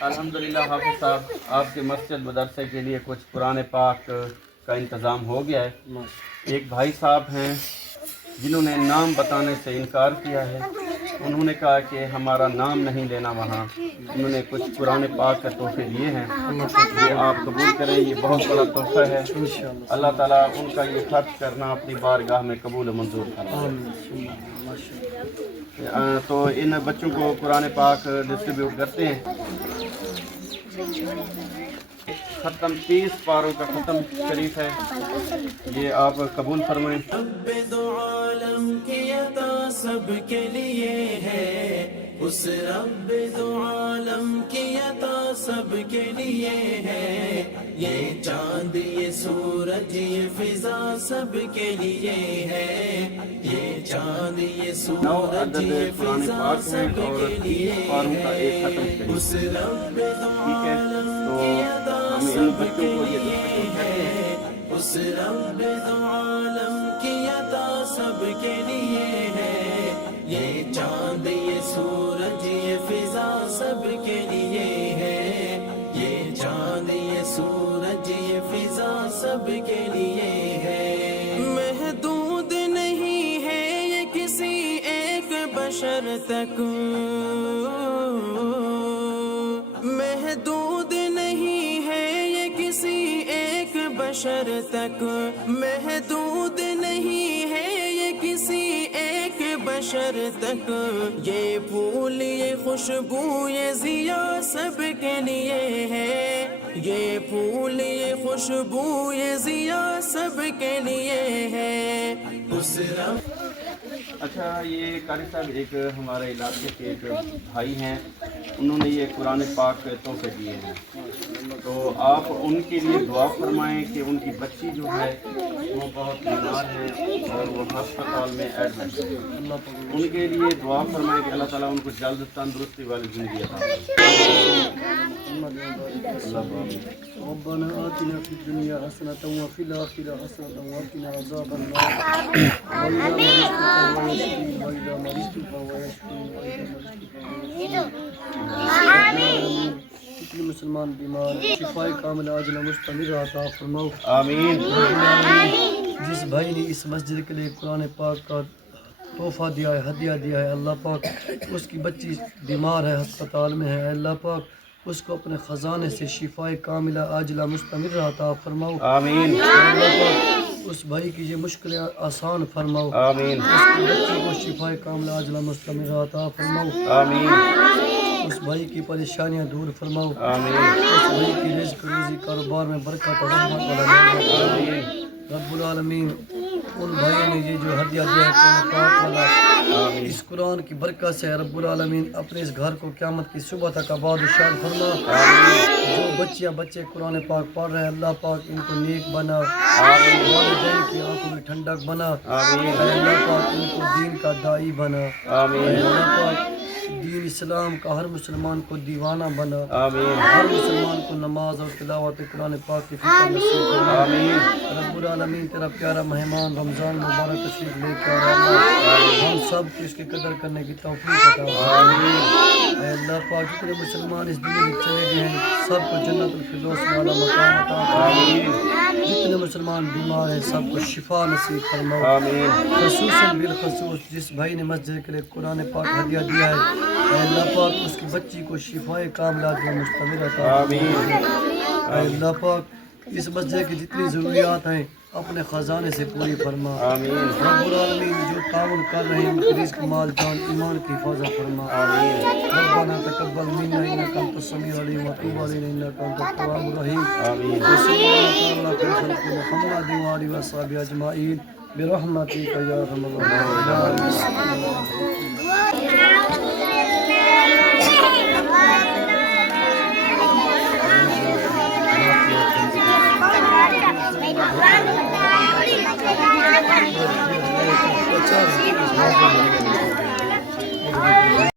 الحمدللہ حافظ صاحب، آپ کے مسجد مدرسے کے لیے کچھ قرآن پاک کا انتظام ہو گیا ہے۔ ایک بھائی صاحب ہیں جنہوں نے نام بتانے سے انکار کیا ہے، انہوں نے کہا کہ ہمارا نام نہیں لینا وہاں۔ انہوں نے کچھ قرآن پاک کے تحفے دیے ہیں، یہ آپ قبول کریں، یہ بہت بڑا تحفہ ہے۔ اللہ تعالیٰ ان کا یہ خرچ کرنا اپنی بارگاہ میں قبول و منظور کرے۔ تو ان بچوں کو قرآن پاک ڈسٹریبیوٹ کرتے ہیں۔ ختم 30 پاروں کا ختم شریف ہے، یہ آپ قبول فرمائیں۔ رب دو عالم کی عطا سب کے لیے ہے، اس رب دو عالم کی عطا سب کے لیے ہے، یہ چاند یہ سورج یہ فضا سب کے لیے ہے، یہ چاند یہ سورج یہ فضا سب کے لیے ہے، اس رب دو عالم کی عطا سب کے لیے ہے، اس رب دو عالم کی عطا سب کے لیے ہے، یہ چاند یہ سورج یہ فضا سب کے لیے ہے، یہ چاند یہ سورج یہ فضا سب کے لیے ہے، محدود نہیں ہے یہ کسی ایک بشر تک، محدود نہیں ہے یہ کسی ایک بشر تک، محدود نہیں ہے یہ کسی ایک بشر تک، یہ پھول یہ خوشبو یہ ضیا سب کے لیے ہے، یہ پھول یہ خوشبو یہ ضیا سب کے لیے ہے، اس رب۔ اچھا، یہ قاری صاحب ایک ہمارے علاقے کے ایک بھائی ہیں، انہوں نے یہ قرآن پاک کے تحفے دیے ہیں، تو آپ ان کے لیے دعا فرمائیں کہ ان کی بچی جو ہے وہ بہت بیمار ہے اور وہ ہسپتال میں ایڈمٹ ہے، ان کے لیے دعا فرمائیں کہ اللہ تعالیٰ ان کو جلد تندرستی والی زندگی عطا فرمائے۔ ربنا آتنا في الدنيا حسنة وفي الآخرة حسنة وقنا عذاب النار وإذا مرضت فهو يشفين وإذا مرضت فهو يشفين کتنے مسلمان بیمار شفاء کامل عاجلہ مستمر عطا فرماؤ، آمین۔ جس بھائی نے اس مسجد کے لیے قرآن پاک کا تحفہ دیا ہے، ہدیہ دیا ہے، اللہ پاک اس کی بچی بیمار ہے، ہسپتال میں ہے، اللہ پاک اس کو اپنے خزانے سے شفاء کاملہ عاجلہ مستمر عطا فرماؤ، آمین۔ اللہ پاک اس بھائی کی یہ مشکلیں آسان فرماؤ، آمین۔ اس کی بچی کو شفاء کاملہ عاجلہ مستمر عطا فرماؤ، آمین۔ اس بھائی کی پریشانیاں دور فرماؤ، آمین۔ اس بھائی کی رزق روزی کاروبار میں برکت اور رحمت والا رب العالمین، ان بھائیوں نے یہ جو ہدیہ دیا ہے قرآن پاک والا، اس قرآن کی برکت سے رب العالمین اپنے اس گھر کو قیامت کی صبح تک آباد و شاد فرما، جو بچیاں بچے قرآن پاک پڑھ رہے ہیں اللہ پاک ان کو نیک بنا، والدین کی آنکھوں میں ٹھنڈک بنا، اللہ پاک ان کو دین کا داعی بنا، اللہ پاک دین اسلام کا ہر مسلمان کو دیوانہ بنا، ہر مسلمان کو نماز اور تلاوت قرآن پاک کی فکر نصیب فرما، رب العالمین تیرا پیارا مہمان رمضان مبارک تشریف لے کے آ رہا ہے، ہم سب کو اس کی قدر کرنے کی توفیق عطا فرما، اے اللہ پاک جتنے مسلمان اس دنیا میں چلے گئے ہیں سب کو جنت الفردوس والا مقام عطا فرما، جتنے مسلمان بیمار ہیں سب کو شفا نصیب فرما، خصوصاً بالخصوص جس بھائی نے مسجد کے لیے قرآن پاک ہدیہ دیا ہے اے اللہ پاک اس کی بچی کو شفاء کاملہ عاجلہ مستمر عطا فرما، اے اللہ پاک اس مسجد کی جتنی ضروریات ہیں اپنے خزانے سے پوری فرما، رب العالمین جو تعاون کر رہے ہیں ان کے رزق مال جان ایمان کی حفاظت فرما، ربنا تقبل منا انک انت السمیع العلیم وتب علینا انک انت التواب الرحیم، وصلی اللہ تعالی فی خلق محمد وآلہ وصحبہ اجمعین برحمتک یا ارحم الراحمین۔